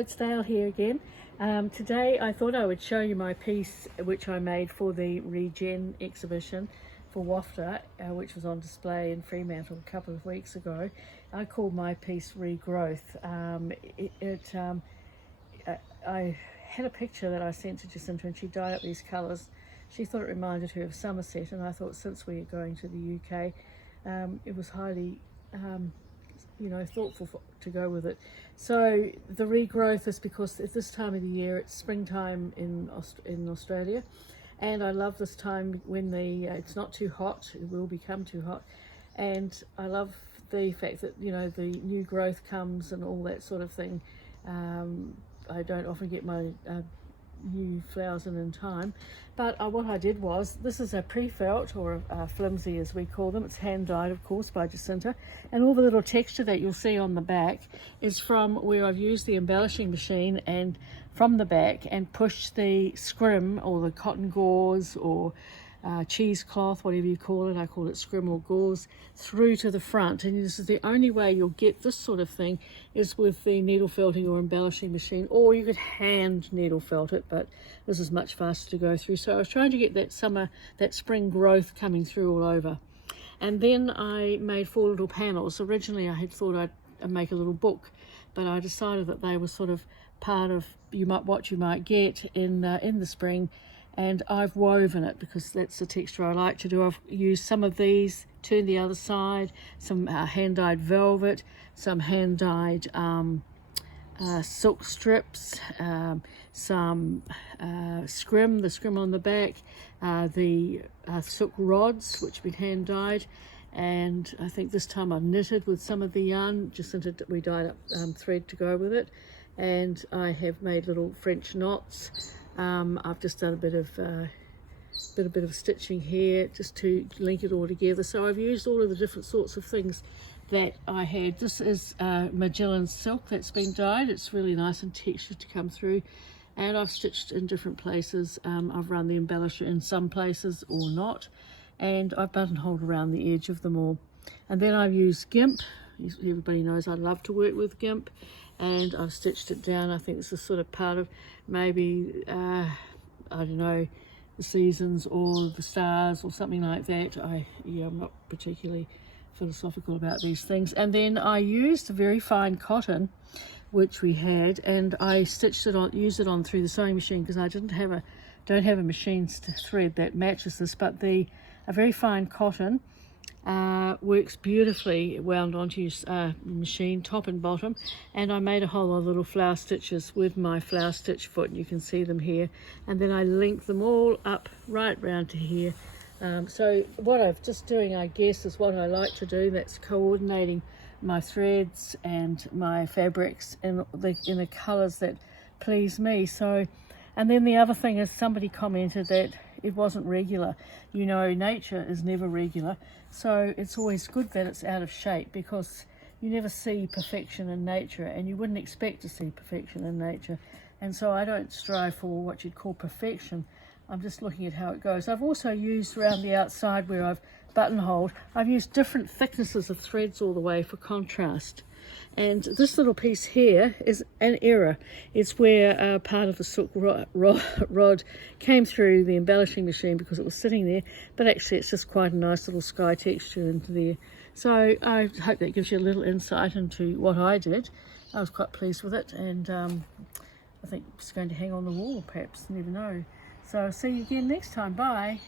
it's Dale here again. Today I thought I would show you my piece which I made for the Regen exhibition for WAFTA, which was on display in Fremantle a couple of weeks ago. I called my piece Regrowth. I had a picture that I sent to Jacinta and she dyed up these colours. She thought it reminded her of Somerset, and I thought since we are going to the UK, it was highly thoughtful to go with it. So the regrowth is because at this time of the year it's springtime in Australia, and I love this time when it's not too hot. It will become too hot, and I love the fact that the new growth comes and all that sort of thing. I don't often get my new flowers in time, but what I did was, this is a pre-felt, or a flimsy as we call them. It's hand dyed, of course, by Jacinta, and all the little texture that you'll see on the back is from where I've used the embellishing machine and from the back and pushed the scrim, or the cotton gauze, or cheesecloth, whatever you call it. I call it scrim or gauze, through to the front. And this is the only way you'll get this sort of thing, is with the needle felting or embellishing machine, or you could hand needle felt it, but this is much faster to go through. So I was trying to get that spring growth coming through all over. And then I made 4 little panels. Originally I had thought I'd make a little book, but I decided that they were sort of part of what you might get in the spring. And I've woven it because that's the texture I like to do. I've used some of these, turned the other side, some hand-dyed velvet, some hand-dyed silk strips, some scrim, the scrim on the back, the silk rods, which have been hand-dyed, and I think this time I've knitted with some of the yarn. We dyed up thread to go with it, and I have made little French knots. I've just done a bit of stitching here just to link it all together. So I've used all of the different sorts of things that I had. This is Magellan silk that's been dyed. It's really nice and textured to come through, and I've stitched in different places. I've run the embellisher in some places or not, and I've buttonholed around the edge of them all. And then I've used GIMP. Everybody knows I love to work with GIMP, and I've stitched it down. I think this is sort of part of maybe I don't know, the seasons or the stars or something like that. I'm not particularly philosophical about these things. And then I used very fine cotton which we had, and I stitched it on, used it on through the sewing machine, because I don't have a machine thread that matches this, but a very fine cotton works beautifully wound onto your machine, top and bottom. And I made a whole lot of little flower stitches with my flower stitch foot, and you can see them here, and then I linked them all up right round to here. So what I'm just doing, I guess, is what I like to do. That's coordinating my threads and my fabrics in the colours that please me. So, and then the other thing is, somebody commented that it wasn't regular. Nature is never regular, so it's always good that it's out of shape, because you never see perfection in nature, and you wouldn't expect to see perfection in nature. And so I don't strive for what you'd call perfection. I'm just looking at how it goes. I've also used around the outside where I've buttonholed, I've used different thicknesses of threads all the way for contrast. And this little piece here is an error. It's where part of the silk rod came through the embellishing machine because it was sitting there, but actually it's just quite a nice little sky texture into there. So I hope that gives you a little insight into what I did. I was quite pleased with it, and I think it's going to hang on the wall, perhaps, never know. So I'll see you again next time. Bye.